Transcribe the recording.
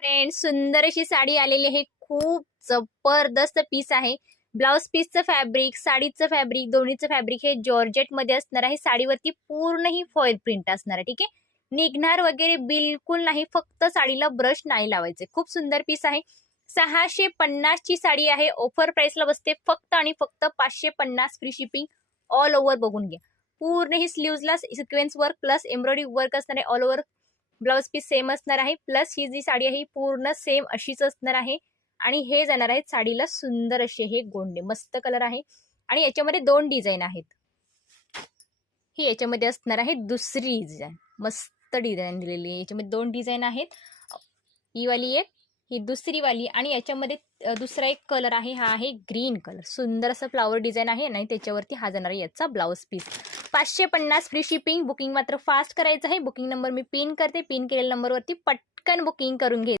Friends, सुंदर अशी साडी आलेली आहे. खूप जबरदस्त पीस आहे. ब्लाउज पीसचं फॅब्रिक, साडीचं फॅब्रिक, दोन्हीचं फॅब्रिक हे जॉर्जेट मध्ये असणार आहे. साडीवरती पूर्ण ही फॉईल प्रिंट असणार आहे. ठीक आहे, निघणार वगैरे बिलकुल नाही. फक्त साडीला ब्रश नाही लावायचे. खूप सुंदर पीस आहे. 650 ची साडी आहे. ऑफर प्राइसला बसते फक्त आणि फक्त 550 फ्री शिपिंग ऑल ओव्हर. बघून घ्या, पूर्ण ही स्लीव्हजला sequence work plus embroidery work असणार आहे. All over blouse piece same असणार आहे. प्लस ही जी साडी आहे ही पूर्ण सेम अशीच असणार आहे. आणि हे जाणार आहेत साडीला सुंदर असे हे गोंडे. मस्त कलर आहे आणि याच्यामध्ये 2 डिझाईन आहेत. ही याच्यामध्ये असणार आहे दुसरी डिझाईन. मस्त डिझाईन दिलेली आहे. याच्यामध्ये 2 डिझाईन आहेत. ही वाली एक, ही दुसरी वाली. आणि याच्यामध्ये दुसरा एक कलर आहे. हा आहे ग्रीन कलर. सुंदर असं फ्लावर डिझाईन आहे आणि त्याच्यावरती हा जाणार आहे याचा blouse piece. 550 free shipping. Booking मात्र फास्ट करायचं आहे. बुकिंग नंबर मी पिन करते. पिन केलेल्या नंबरवरती पटकन बुकिंग करून घे.